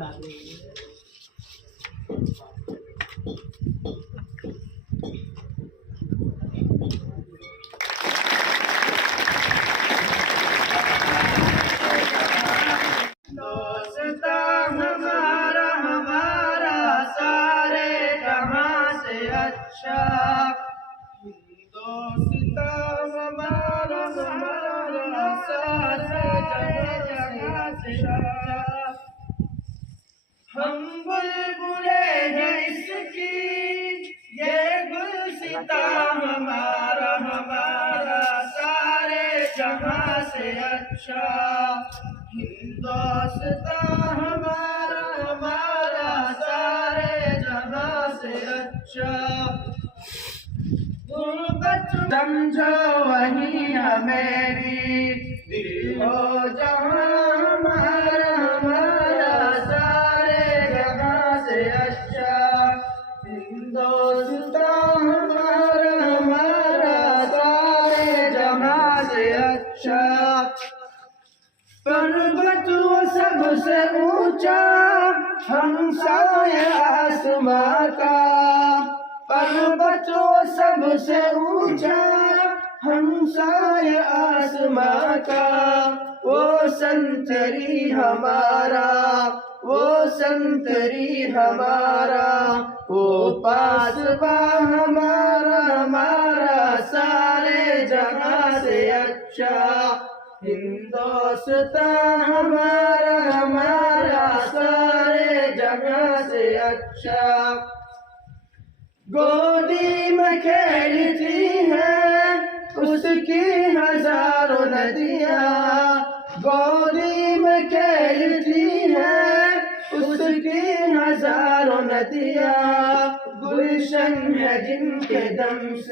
डाल देंगे। दोस्ता हमारा हमारा सारे जहां से अच्छा, दोस्ता हमारा हमारा सारे जहां से अच्छा। हम बुलबुले हैं इसकी ये गुलसिता हमारा हमारा सारे जहां से अच्छा। हिंदोस्ता हमारा हमारा सारे जहां से अच्छा। गुर्बत समझो वही मेरी दिल हो जहां हमारा हमारा सारे जहां से अच्छा। हिंदोस्ता हमारा हमारा सारे जहां से अच्छा। पर्वत वो सबसे ऊंचा हमसाए आसमां का, पर्वत वो सबसे ऊंचा हमसाए आसमां का। वो संतरी हमारा वो संतरी हमारा वो पासबा हमारा हमारा सारे जहां से अच्छा। हिंदोस्ता हमारा हमारा सारे जहां से अच्छा। गोदी में खेलती है उसकी हजारों नदियाँ, गोदी में खेलती है उसकी हजारों नदियाँ। गुलशन है जिनके दम से